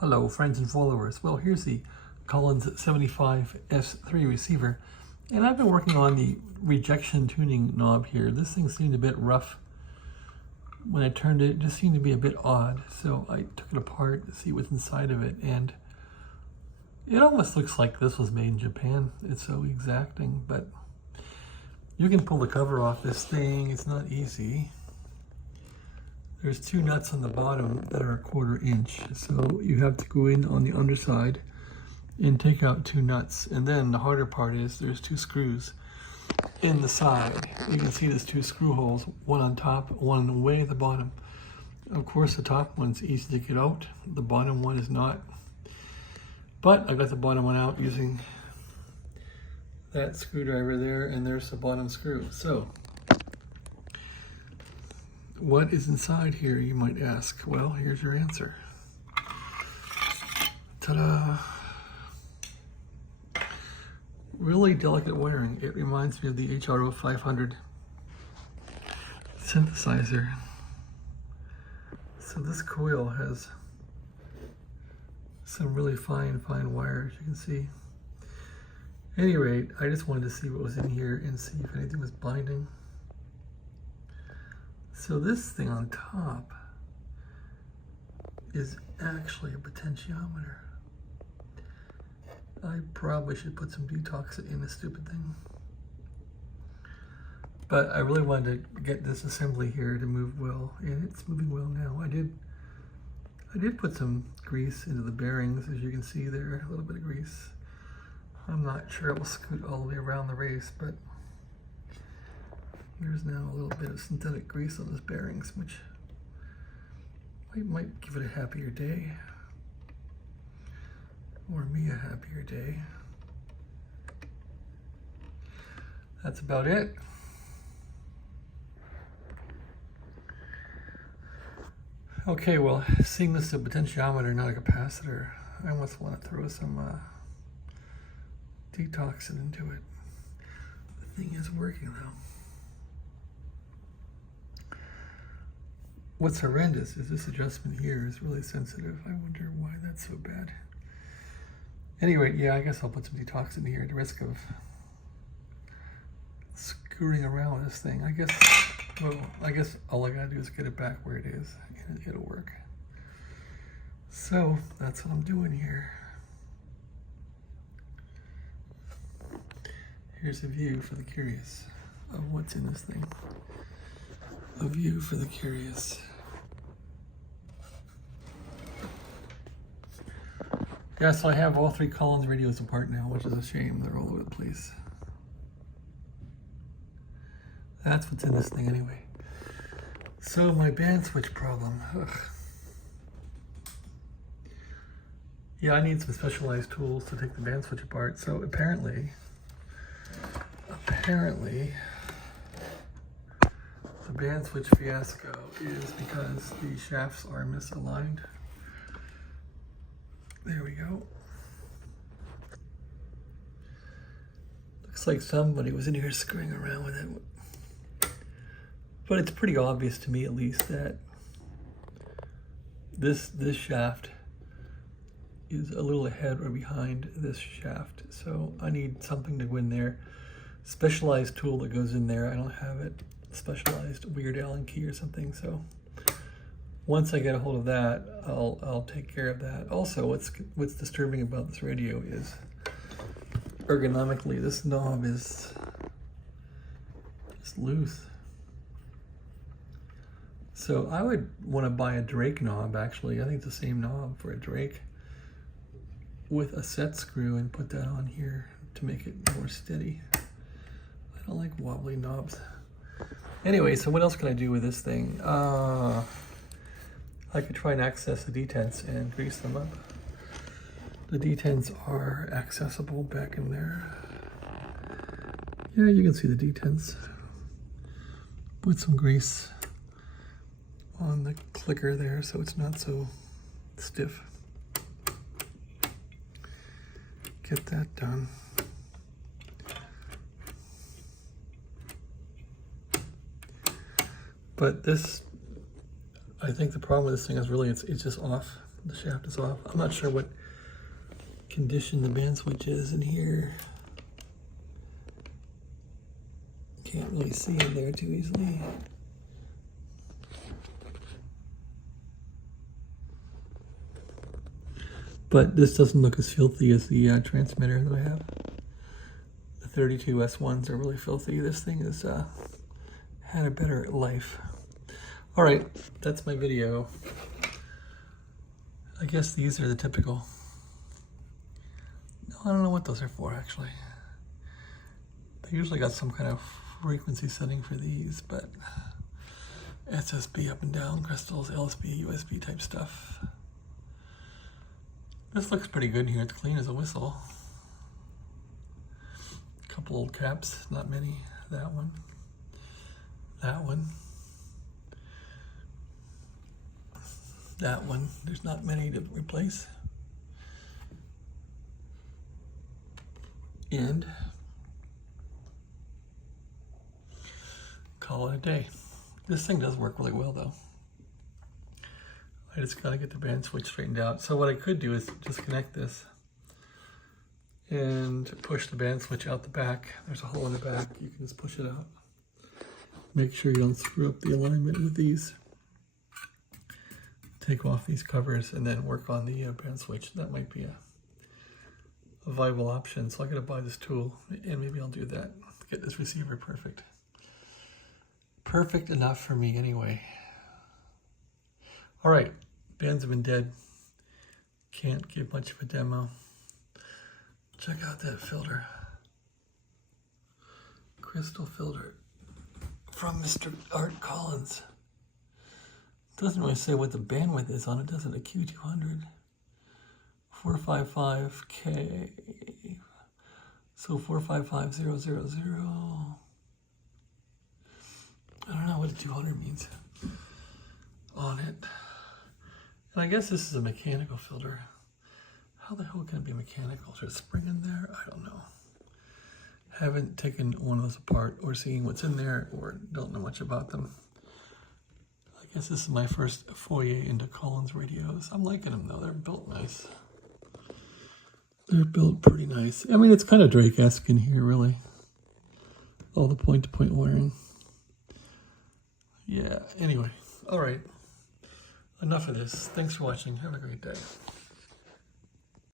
Hello friends and followers. Well, here's the Collins 75S-3 receiver, and I've been working on the rejection tuning knob here. This thing seemed a bit rough when I turned it. It just seemed to be a bit odd, so I took it apart to see what's inside of it, and it almost looks like this was made in Japan. It's so exacting, but you can pull the cover off this thing. It's not easy. There's two nuts on the bottom that are 1/4 inch. So you have to go in on the underside and take out two nuts. And then the harder part is there's two screws in the side. You can see there's two screw holes, one on top, one way at the bottom. Of course, the top one's easy to get out. The bottom one is not. But I got the bottom one out using that screwdriver there, and there's the bottom screw. So what is inside here, you might ask? Well, here's your answer. Ta-da! Really delicate wiring. It reminds me of the HRO 500 synthesizer. So this coil has some really fine wires, you can see. At any rate, I just wanted to see what was in here and see if anything was binding. So this thing on top is actually a potentiometer. I probably should put some detox in this stupid thing. But I really wanted to get this assembly here to move well, and it's moving well now. I did put some grease into the bearings, as you can see there, a little bit of grease. I'm not sure it will scoot all the way around the race, but there's now a little bit of synthetic grease on those bearings, which might give it a happier day, or me a happier day. That's about it. Okay, well, seeing this is a potentiometer, not a capacitor, I almost want to throw some detoxin into it. The thing is working though. What's horrendous is this adjustment here is really sensitive. I wonder why that's so bad. Anyway, yeah, I guess I'll put some detox in here at the risk of screwing around with this thing. I guess all I gotta do is get it back where it is and it'll work. So that's what I'm doing here. Here's a view for the curious of what's in this thing. A view for the curious. Yeah, so I have all three Collins radios apart now, which is a shame. They're all over the place. That's what's in this thing anyway. So my band switch problem. Ugh. Yeah, I need some specialized tools to take the band switch apart. So apparently, the band switch fiasco is because the shafts are misaligned. There we go. Looks like somebody was in here screwing around with it. But it's pretty obvious to me, at least, that this shaft is a little ahead or behind this shaft. So I need something to go in there. Specialized tool that goes in there. I don't have it. Specialized weird Allen key or something. So once I get a hold of that, I'll take care of that. Also, what's disturbing about this radio is ergonomically, this knob is just loose. So I would want to buy a Drake knob, actually. I think it's the same knob for a Drake, with a set screw, and put that on here to make it more steady. I don't like wobbly knobs. Anyway, so what else can I do with this thing? I could try and access the detents and grease them up. The detents are accessible back in there. Yeah, you can see the detents. Put some grease on the clicker there so it's not so stiff. Get that done. But this, I think the problem with this thing is really it's just off. the shaft is off. I'm not sure what condition the band switch is in here. Can't really see in there too easily. But this doesn't look as filthy as the transmitter that I have. The 32S1s are really filthy. This thing has had a better life. All right, that's my video. I guess these are the typical. No, I don't know what those are for, actually. They usually got some kind of frequency setting for these, but SSB up and down, crystals, LSB, USB type stuff. This looks pretty good here. It's clean as a whistle. A couple old caps, not many. That one. That one. That one. There's not many to replace. And call it a day. This thing does work really well though. I just gotta get the band switch straightened out. So what I could do is disconnect this and push the band switch out the back. There's a hole in the back. You can just push it out. Make sure you don't screw up the alignment with these. Take off these covers and then work on the band switch. That might be a viable option. So I gotta buy this tool and maybe I'll do that. Get this receiver perfect. Perfect enough for me anyway. All right, bands have been dead. Can't give much of a demo. Check out that filter. Crystal filter from Mr. Art Collins. Doesn't really say what the bandwidth is on it, does it? A Q200. 455K. So 455000. I don't know what a 200 means on it. And I guess this is a mechanical filter. How the hell can it be mechanical? Is there a spring in there? I don't know. Haven't taken one of those apart or seen what's in there or don't know much about them. I guess this is my first foray into Collins radios. I'm liking them though. They're built nice. They're built pretty nice. I mean, it's kind of Drake-esque in here, really. All the point-to-point wiring. Yeah, anyway. All right. Enough of this. Thanks for watching. Have a great day.